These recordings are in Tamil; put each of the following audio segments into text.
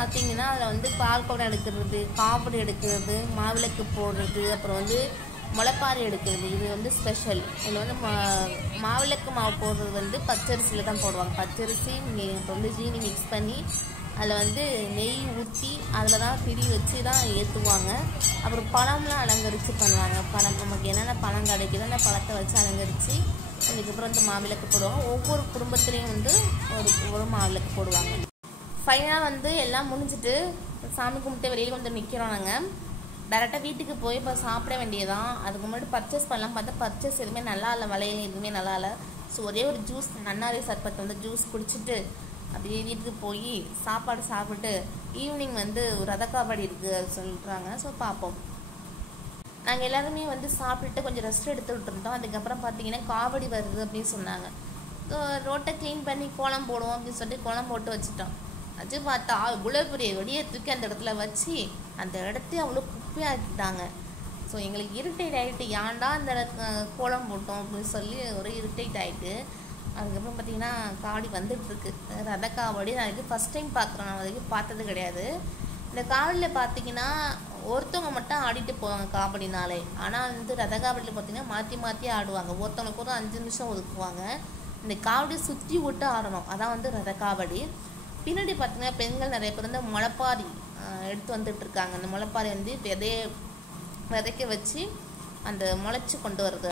பார்த்தீங்கன்னா அதில் வந்து பால் குடம் எடுக்கிறது, காவடி எடுக்கிறது, மாவிளக்கு போடுறது, அப்புறம் வந்து முளைப்பாரி எடுக்கிறது. இது வந்து ஸ்பெஷல். இதில் வந்து மாவிளக்கு மாவு போடுறது வந்து பச்சரிசியில் தான் போடுவாங்க. பச்சரிசி இப்போ வந்து ஜீனி மிக்ஸ் பண்ணி அதில் வந்து நெய் ஊற்றி அதில் தான் திரி வச்சு தான் ஏற்றுவாங்க. அப்புறம் பழம்லாம் அலங்கரித்து பண்ணுவாங்க. பழம் நமக்கு என்னென்ன பழம் கிடைக்குதோ அந்த பழத்தை வச்சு அலங்கரித்து அதுக்கப்புறம் வந்து மாவிளக்கு போடுவாங்க. ஒவ்வொரு குடும்பத்துலேயும் வந்து ஒரு மாவிளக்கு போடுவாங்க. ஃபைனலாக வந்து எல்லாம் முடிஞ்சிட்டு சாமி கும்பிட்டு வெளியில் வந்து நிற்கிறோம். நாங்கள் டேரெக்டாக வீட்டுக்கு போய் இப்போ சாப்பிட வேண்டியதான். அதுக்கு முன்னாடி பர்ச்சேஸ் பண்ணலாம் பார்த்தா பர்ச்சேஸ் எதுவுமே நல்லா இல்லை, வளையல் எதுவுமே நல்லா இல்லை. ஸோ ஒரே ஒரு ஜூஸ், நன்னாரி சர்பத் வந்து ஜூஸ் குடிச்சிட்டு அப்படியே வீட்டுக்கு போய் சாப்பாடு சாப்பிட்டு ஈவினிங் வந்து ரத காவடி இருக்குது சொல்கிறாங்க. ஸோ பார்ப்போம். நாங்கள் எல்லாருமே வந்து சாப்பிட்டுட்டு கொஞ்சம் ரெஸ்ட் எடுத்துகிட்டு இருந்தோம். அதுக்கப்புறம் பார்த்தீங்கன்னா காவடி வருது அப்படின்னு சொன்னாங்க. ஸோ ரோட்டை க்ளீன் பண்ணி கோலம் போடுவோம் அப்படின்னு சொல்லிட்டு கோலம் போட்டு வச்சுட்டோம். அது பார்த்தா அவ்வளோ பெரிய வெடியை தூக்கி அந்த இடத்துல வச்சு அந்த இடத்தையும் அவ்வளோ குப்பையாக்கிட்டாங்க. ஸோ எங்களுக்கு இரிட்டேட் ஆகிட்டு, ஏன்டா அந்த கோலம் போட்டோம் அப்படின்னு சொல்லி ஒரு இரிட்டேட் ஆகிட்டு அதுக்கப்புறம் பார்த்திங்கன்னா காவடி வந்துட்டுருக்கு. ரத காவடி நான் இது ஃபஸ்ட் டைம் பார்க்குறேன். நான் வரைக்கும் பார்த்தது கிடையாது. இந்த காவடியில் பார்த்திங்கன்னா ஒருத்தவங்க மட்டும் ஆடிட்டு போவாங்க காவடினாலே. ஆனால் வந்து ரத காவடியில் பார்த்திங்கன்னா மாற்றி மாற்றி ஆடுவாங்க. ஒருத்தவங்களுக்கு ஒரு 5 நிமிஷம் ஒதுக்குவாங்க. இந்த காவடியை சுற்றி விட்டு ஆடணும். அதான் வந்து ரத காவடி. பின்னாடி பார்த்திங்கன்னா பெண்கள் நிறைய பேர் வந்து முளைப்பாரி எடுத்து வந்துட்டுருக்காங்க. அந்த முளைப்பாரி வந்து விதைக்க வச்சு அந்த முளைச்சி கொண்டு வருது.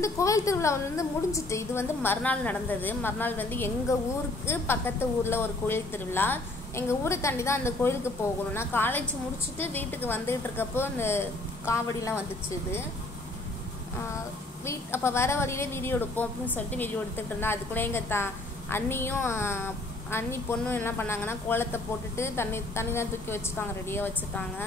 இந்த கோயில் திருவிழா வந்து முடிஞ்சிட்டு. இது வந்து மறுநாள் நடந்தது. மறுநாள் வந்து எங்கள் ஊருக்கு பக்கத்து ஊரில் ஒரு கோயில் திருவிழா. எங்கள் ஊரை தாண்டி தான் அந்த கோயிலுக்கு போகணும். நான் காலேஜ் முடிச்சுட்டு வீட்டுக்கு வந்துகிட்டு இருக்கப்போ இந்த காவடிலாம் வந்துச்சு. இது அப்போ வர வழியிலே வீடியோ எடுப்போம் அப்படின்னு சொல்லிட்டு வீடியோ எடுத்துகிட்டு இருந்தேன். அது கூட எங்கள் அண்ணியும் அண்ணி பொண்ணும் என்ன பண்ணாங்கன்னா கோலத்தை போட்டுட்டு தண்ணி தான் தூக்கி வச்சுட்டாங்க, ரெடியாக வச்சுட்டாங்க.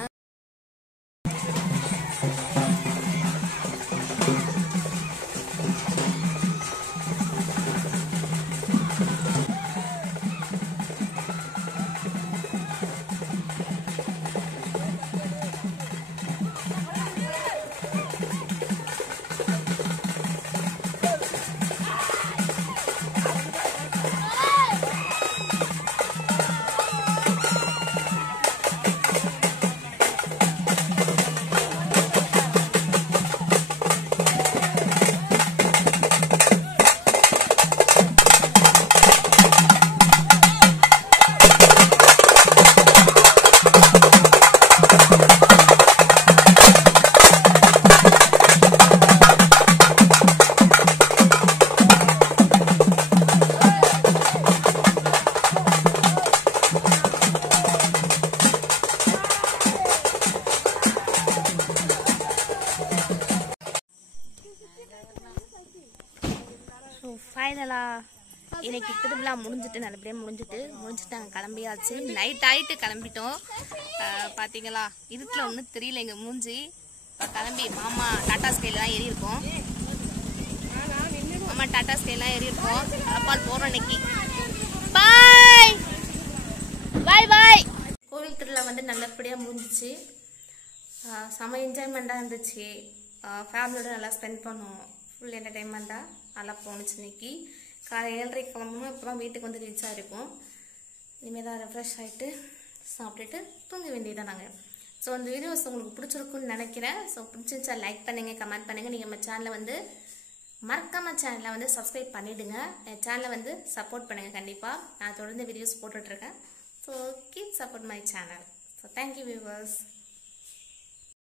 ஃபைனலாக இன்னைக்கு திருவிழா முடிஞ்சுட்டு நல்லபடியாக முடிஞ்சுட்டு நாங்கள் கிளம்பியாச்சு. நைட் ஆகிட்டு கிளம்பிட்டோம். பார்த்தீங்களா, இருட்டில் ஒன்றும் தெரியல எங்கள் மூஞ்சி. இப்போ கிளம்பி மாமா டாட்டா ஸ்கைலாம் ஏறியிருக்கோம். அப்பால் போகிறோம் இன்னைக்கு. பாய் பாய் பாய். கோவில் திருவிழா வந்து நல்லபடியாக முடிஞ்சிச்சு. செம என்ஜாய்மெண்ட்டாக இருந்துச்சு. ஃபேமிலியோட நல்லா ஸ்பெண்ட் பண்ணோம். ஃபுல் என்டர்டைன்மெண்ட்டாக நல்லா போணுச்சு. இன்னைக்கு காலை 7:30 கிளம்பணும். இப்போ தான் வீட்டுக்கு வந்து ரீச் ஆகிருக்கோம். இனிமேல் தான் ரெஃப்ரெஷ் ஆகிட்டு சாப்பிட்டுட்டு தூங்க வேண்டியதான் நாங்கள். ஸோ இந்த வீடியோஸ் உங்களுக்கு பிடிச்சிருக்குன்னு நினைக்கிறேன். ஸோ பிடிச்சிருச்சா லைக் பண்ணுங்கள், கமெண்ட் பண்ணுங்கள். நீங்கள் நம்ம சேனலை வந்து மறக்காமல் சேனலை வந்து சப்ஸ்கிரைப் பண்ணிவிடுங்க. என் சேனலை வந்து சப்போர்ட் பண்ணுங்கள். கண்டிப்பாக நான் தொடர்ந்து வீடியோஸ் போட்டுட்ருக்கேன். So keep support my channel. So thank you viewers.